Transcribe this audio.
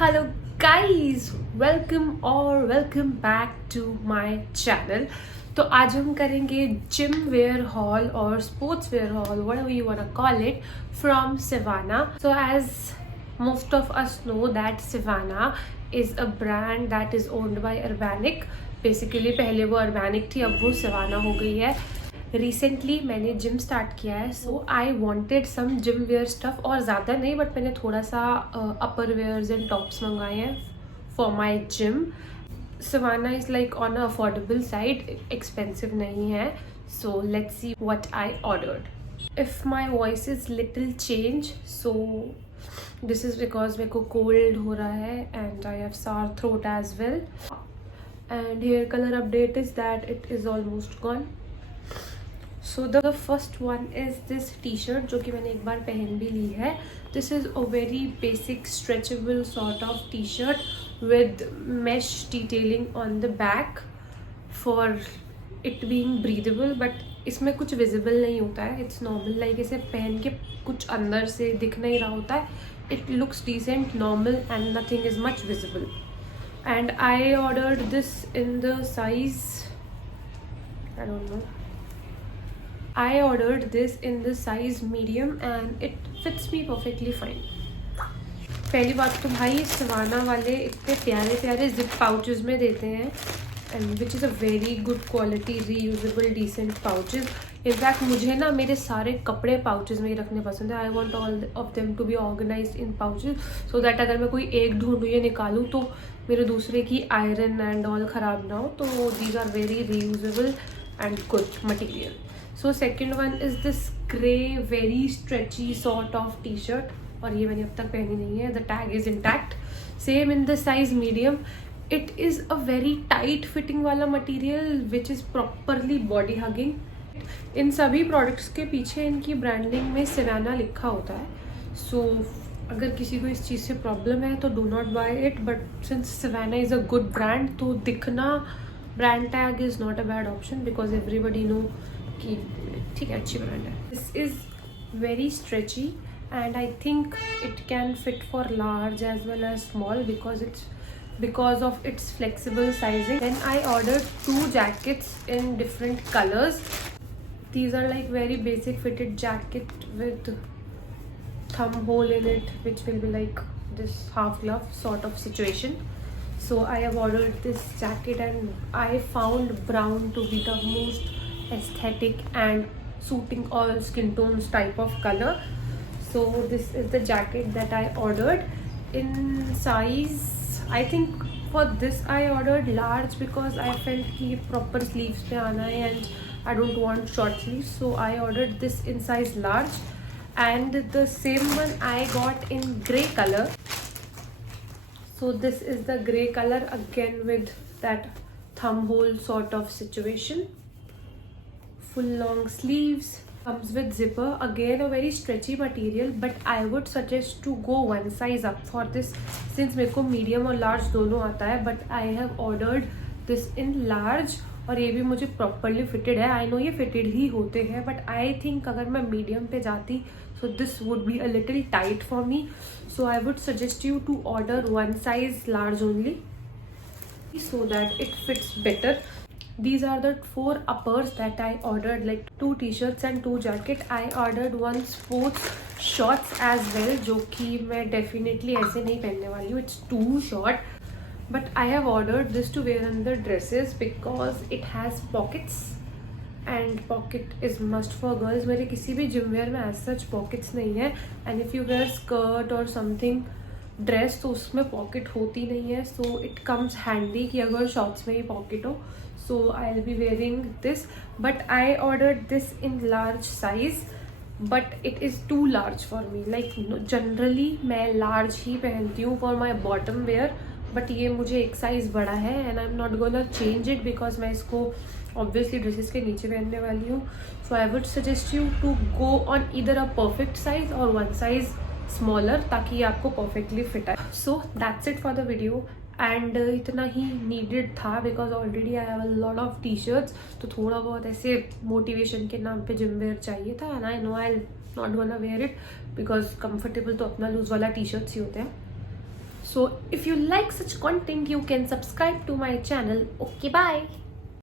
Hello guys, welcome back to my channel. तो आज हम करेंगे जिम वेयर हॉल और sports wear hall, whatever you wanna call it, from Savannah. So as most of us know that Savannah is a brand that is owned by Urbanic. Basically पहले वो Urbanic थी, अब वो Savannah हो गई है. रिसेंटली मैंने जिम स्टार्ट किया है, so I wanted some gym wear stuff, और ज़्यादा नहीं बट मैंने थोड़ा सा अपर वेयर्स एंड टॉप्स मंगाए हैं for my gym. Savana is like on a affordable side, expensive नहीं है. So let's see what I ordered. If my voice is little change, so this is because मेरे को कोल्ड हो रहा है and I have sore throat as well. And hair colour update is that it is almost gone. So the first one is this T shirt, जो कि मैंने एक बार पहन भी ली है. This is a very basic stretchable sort of T shirt with mesh detailing on the back for it being breathable. But इसमें कुछ विजिबल नहीं होता है. इट्स नॉर्मल, लाइक इसे पहन के कुछ अंदर से दिख नहीं रहा होता है. It looks decent, normal and nothing is much visible. And I ordered this in the size, I don't know, I ordered this in the size medium and it fits me perfectly fine. पहली बात तो भाई सवाना वाले इतने प्यारे प्यारे zip pouches में देते हैं, and which is a very good quality reusable decent pouches. In fact मुझे ना मेरे सारे कपड़े पाउचेस में ही रखने पसंद है. I want all of them to be organize in pouches, so that अगर मैं कोई एक ढूंढूँ या निकालूँ तो मेरे दूसरे की आयरन एंड ऑल ख़राब ना हो. तो these are very reusable and good material. So second one is this grey very stretchy sort of T shirt, और ये मैंने अब तक पहनी नहीं है. The tag is intact. Same in the size medium. It is a very tight fitting वाला material which is properly body hugging. इन सभी प्रोडक्ट्स के पीछे इनकी ब्रांडिंग में सवाना लिखा होता है. सो अगर किसी को इस चीज़ से प्रॉब्लम है तो do not buy it. But since Savana is a good brand, तो दिखना brand tag is not a bad option, because everybody know कि ठीक है, अच्छी ब्रांड है. This is very stretchy and I think it can fit for large as well as small because of its flexible sizing. Then I ordered 2 jackets in different colors. These are like very basic fitted jacket with thumb hole in it, which will be like this half glove sort of situation. So I have ordered this jacket and I found brown to be the most aesthetic and suiting all skin tones type of color. So this is the jacket that I ordered in size. I think for this I ordered large because I felt कि proper sleeves पे आना है and I don't want short sleeves. So I ordered this in size large, and the same one I got in grey color. So this is the grey color again with that thumb hole sort of situation. Full long sleeves, comes with zipper, again a very stretchy material, but I would suggest to go one size up for this since मेरे को medium और large दोनों आता है. but I have ordered this in large, और ये भी मुझे properly fitted है. I know ये fitted ही होते हैं, but I think अगर मैं medium पे जाती so this would be a little tight for me. So I would suggest you to order one size large only so that it fits better. These are the 4 uppers that I ordered, like 2 t-shirts and 2 jacket. I ordered 1 sports shorts as well, जो कि मैं definitely ऐसे नहीं पहनने वाली हूँ. It's too short. But I have ordered this to wear under dresses because it has pockets and pocket is must for girls. मेरे किसी भी gym wear में as such pockets नहीं है. And if you wear skirt or something dress तो उसमें पॉकेट होती नहीं है. सो इट कम्स हैंडी कि अगर शॉर्ट्स में ही पॉकेट हो. So I will be wearing this, but I ordered this in large size, but it is too large for me. Like generally मैं लार्ज ही पहनती हूँ for my bottom wear, but ये मुझे एक साइज़ बड़ा है and I am not gonna change it because मैं इसको ऑब्वियसली ड्रेसेस के नीचे पहनने वाली हूँ. So I would suggest you to go on either a perfect size और वन साइज स्मॉलर, ताकि ये आपको परफेक्टली फिट आए. So that's it for the video. And इतना ही नीडेड था because already I have a lot of T shirts. तो थोड़ा बहुत ऐसे मोटिवेशन के नाम पे जिम वेयर चाहिए था. And I know I not gonna wear it because comfortable तो अपना लूज वाला टी शर्ट्स ही होते हैं. So if you like such content, you can subscribe to my channel. Okay, bye.